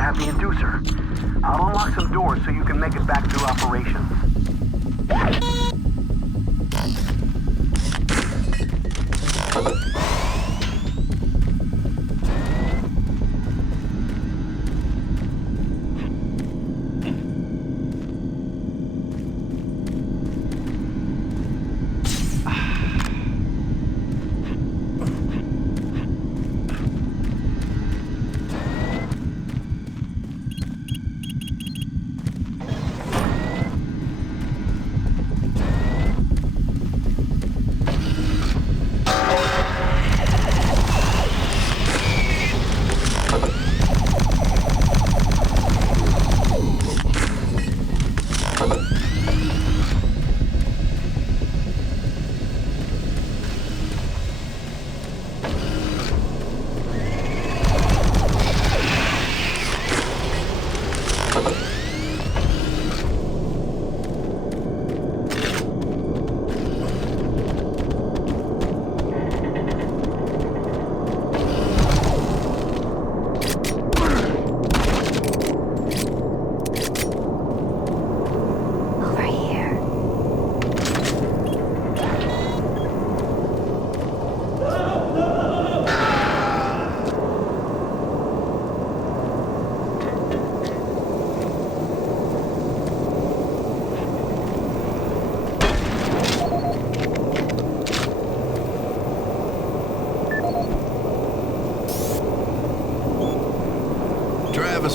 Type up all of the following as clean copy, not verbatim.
have the inducer. I'll unlock some doors so you can make it back through operations.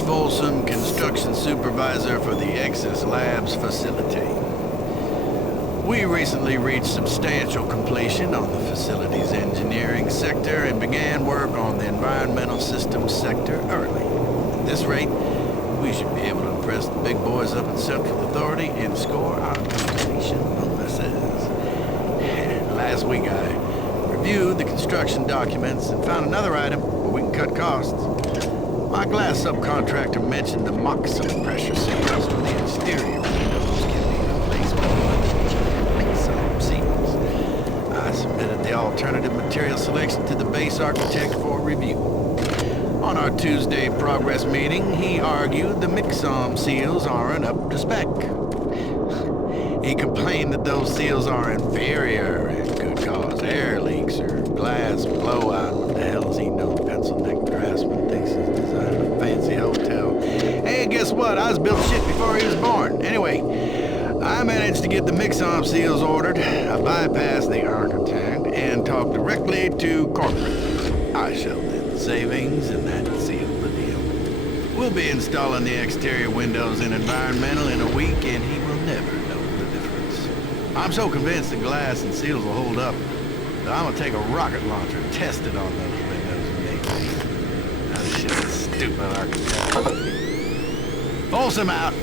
Folsom, construction supervisor for the Exis Labs facility. We recently reached substantial completion on the facility's engineering sector and began work on the environmental systems sector early. At this rate, we should be able to impress the big boys up in Central Authority and score our completion bonuses. Last week I reviewed the construction documents and found another item where we can cut costs. My glass subcontractor mentioned the Moxon pressure seals for the exterior windows can be replaced with mix-up seals. I submitted the alternative material selection to the base architect for review. On our Tuesday progress meeting, he argued the mix-on seals aren't up to spec. He complained that those seals are inferior and could cause air leaks or glass blowout. What the hell does he know? The pencil neck draftsman thinks he's designing a fancy hotel. Hey, guess what? I was building shit before he was born. Anyway, I managed to get the mix-on seals ordered. I bypassed the architect and talked directly to corporate. I showed them the savings, and that sealed the deal. We'll be installing the exterior windows in environmental in a week, and he will never know the difference. I'm so convinced the glass and seals will hold up that I'm gonna take a rocket launcher and test it on those windows and make me. Now this shit is stupid architect. Folsom out.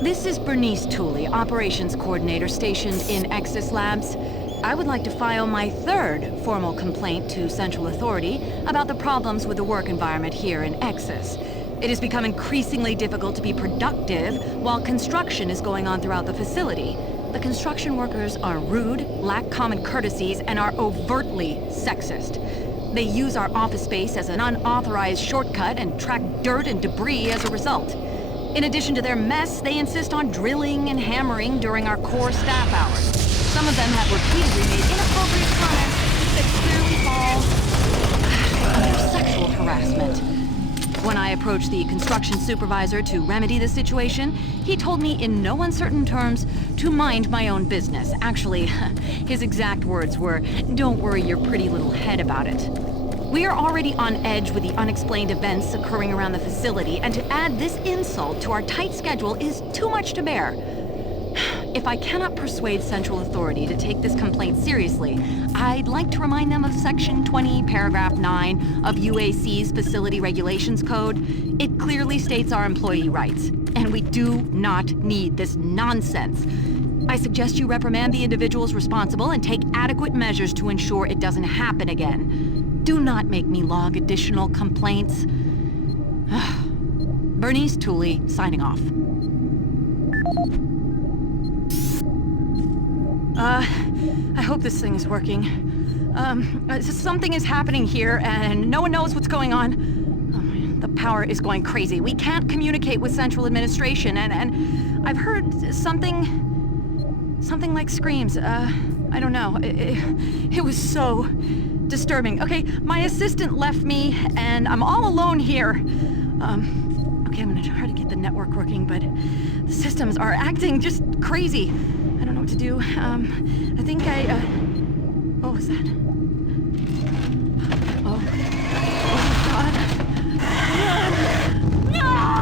This is Bernice Tooley, Operations Coordinator stationed in Exis Labs. I would like to file my third formal complaint to Central Authority about the problems with the work environment here in Exis. It has become increasingly difficult to be productive while construction is going on throughout the facility. The construction workers are rude, lack common courtesies, and are overtly sexist. They use our office space as an unauthorized shortcut and track dirt and debris as a result. In addition to their mess, they insist on drilling and hammering during our core staff hours. Some of them have repeatedly made inappropriate comments that clearly fall under sexual harassment. When I approached the construction supervisor to remedy the situation, he told me in no uncertain terms to mind my own business. Actually, his exact words were, "Don't worry your pretty little head about it." We are already on edge with the unexplained events occurring around the facility, and to add this insult to our tight schedule is too much to bear. If I cannot persuade Central Authority to take this complaint seriously, I'd like to remind them of Section 20, Paragraph 9 of UAC's Facility Regulations Code. It clearly states our employee rights, and we do not need this nonsense. I suggest you reprimand the individuals responsible and take adequate measures to ensure it doesn't happen again. Do not make me log additional complaints. Bernice Tooley, signing off. I hope this thing is working. Something is happening here, and no one knows what's going on. Oh, man, the power is going crazy. We can't communicate with Central Administration, and I've heard something like screams. I don't know. It was so disturbing. Okay, my assistant left me, and I'm all alone here. Okay, I'm gonna try to get the network working, but the systems are acting just crazy. I don't know what to do. I think what was that? Oh God. No!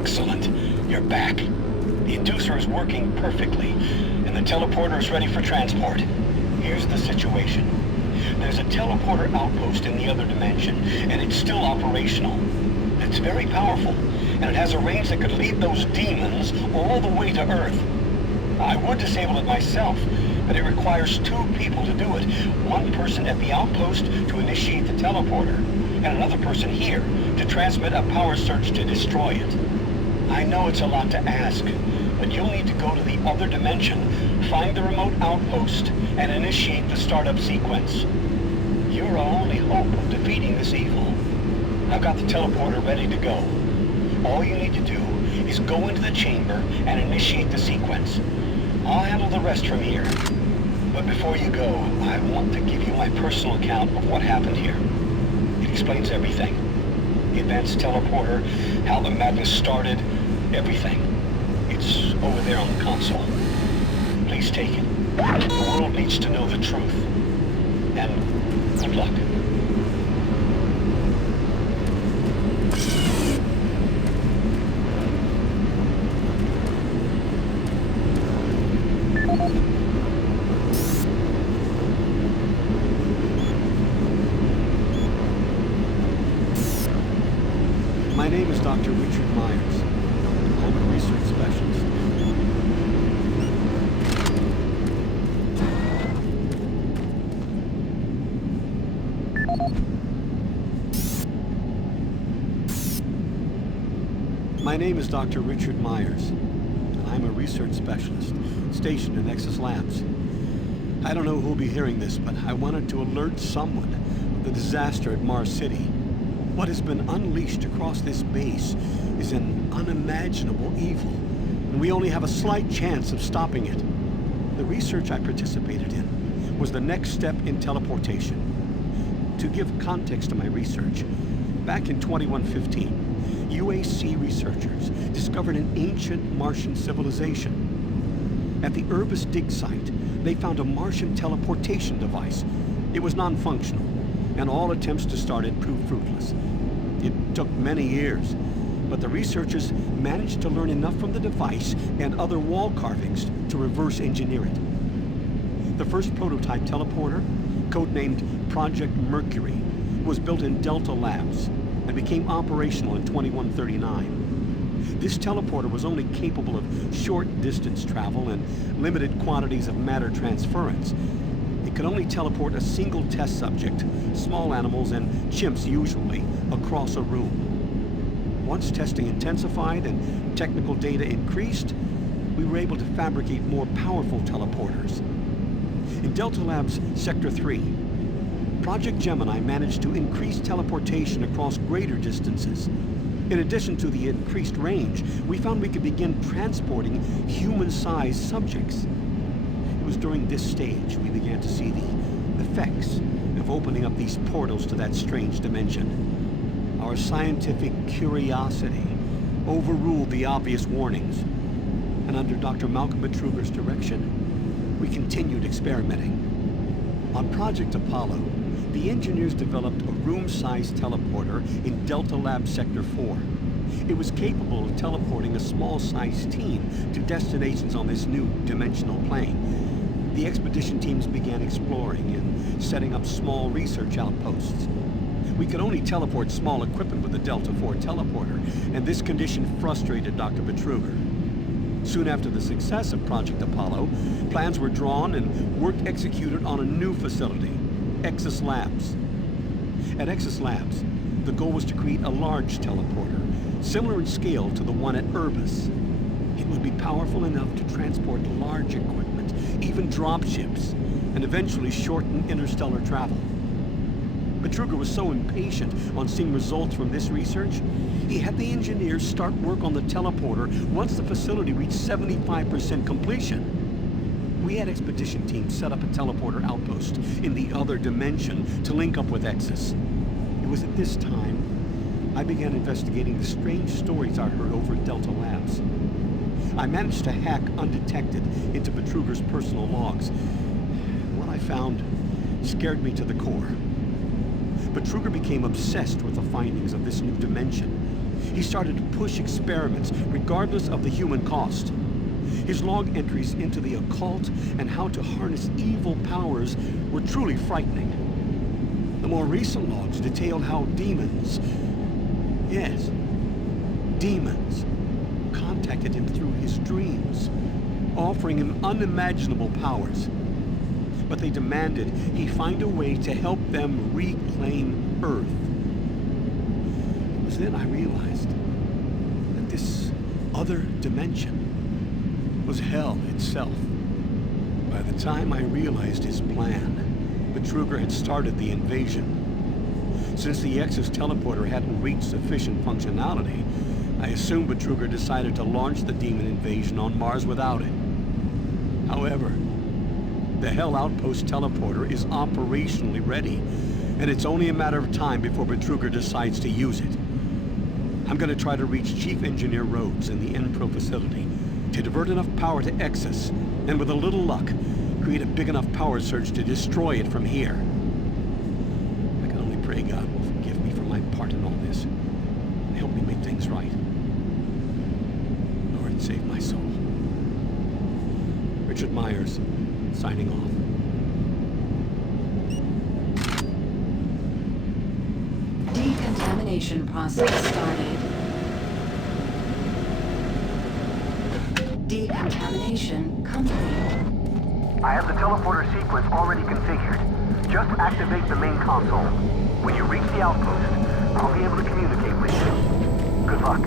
Excellent. You're back. The inducer is working perfectly, and the teleporter is ready for transport. Here's the situation. There's a teleporter outpost in the other dimension, and it's still operational. It's very powerful, and it has a range that could lead those demons all the way to Earth. I would disable it myself, but it requires 2 people to do it. One person at the outpost to initiate the teleporter, and another person here to transmit a power surge to destroy it. I know it's a lot to ask, but you'll need to go to the other dimension, find the remote outpost, and initiate the startup sequence. You're our only hope of defeating this evil. I've got the teleporter ready to go. All you need to do is go into the chamber and initiate the sequence. I'll handle the rest from here. But before you go, I want to give you my personal account of what happened here. It explains everything. The advanced teleporter, how the madness started, everything. It's over there on the console. Please take it. The world needs to know the truth. And good luck. My name is Dr. Richard Myers. I'm a research specialist. My name is Dr. Richard Myers, and I'm a research specialist stationed in Exis Labs. I don't know who'll be hearing this, but I wanted to alert someone of the disaster at Mars City. What has been unleashed across this base is an unimaginable evil, and we only have a slight chance of stopping it. The research I participated in was the next step in teleportation. To give context to my research, back in 2115, UAC researchers discovered an ancient Martian civilization. At the Urbis dig site, they found a Martian teleportation device. It was non-functional, and all attempts to start it proved fruitless. It took many years, but the researchers managed to learn enough from the device and other wall carvings to reverse engineer it. The first prototype teleporter, codenamed Project Mercury, was built in Delta Labs and became operational in 2139. This teleporter was only capable of short distance travel and limited quantities of matter transference. It could only teleport a single test subject, small animals and chimps usually, across a room. Once testing intensified and technical data increased, we were able to fabricate more powerful teleporters. In Delta Labs Sector 3, Project Gemini managed to increase teleportation across greater distances. In addition to the increased range, we found we could begin transporting human-sized subjects. It was during this stage we began to see the effects of opening up these portals to that strange dimension. Our scientific curiosity overruled the obvious warnings, and under Dr. Malcolm Betruger's direction, we continued experimenting. On Project Apollo, the engineers developed a room-sized teleporter in Delta Lab Sector 4. It was capable of teleporting a small-sized team to destinations on this new dimensional plane. The expedition teams began exploring and setting up small research outposts. We could only teleport small equipment with the Delta 4 teleporter, and this condition frustrated Dr. Betruger. Soon after the success of Project Apollo, plans were drawn and work executed on a new facility, Exis Labs. At Exis Labs, the goal was to create a large teleporter, similar in scale to the one at Urbis. It would be powerful enough to transport large equipment, even dropships, and eventually shorten interstellar travel. Betruger was so impatient on seeing results from this research, he had the engineers start work on the teleporter once the facility reached 75% completion. We had expedition teams set up a teleporter outpost in the other dimension to link up with Exis. It was at this time I began investigating the strange stories I heard over at Delta Labs. I managed to hack undetected into Betruger's personal logs. What I found scared me to the core. Betruger became obsessed with the findings of this new dimension. He started to push experiments regardless of the human cost. His log entries into the occult and how to harness evil powers were truly frightening. The more recent logs detailed how demons, yes, demons, contacted him through his dreams, offering him unimaginable powers. But they demanded he find a way to help them reclaim Earth. It was then I realized that this other dimension was hell itself. By the time I realized his plan, Betruger had started the invasion. Since the Exis teleporter hadn't reached sufficient functionality, I assumed Betruger decided to launch the demon invasion on Mars without it. However, the Hell Outpost teleporter is operationally ready, and it's only a matter of time before Betruger decides to use it. I'm gonna try to reach Chief Engineer Rhodes in the Enpro facility to divert enough power to Exis, and with a little luck, create a big enough power surge to destroy it from here. I can only pray God will forgive me for my part in all this, and help me make things right. Lord, save my soul. Richard Myers, signing off. Decontamination process started. Decontamination complete. I have the teleporter sequence already configured. Just activate the main console. When you reach the outpost, I'll be able to communicate with you. Good luck.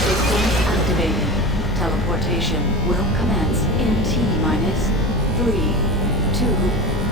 Systems activated. Teleportation will commence in T-minus 3, 2,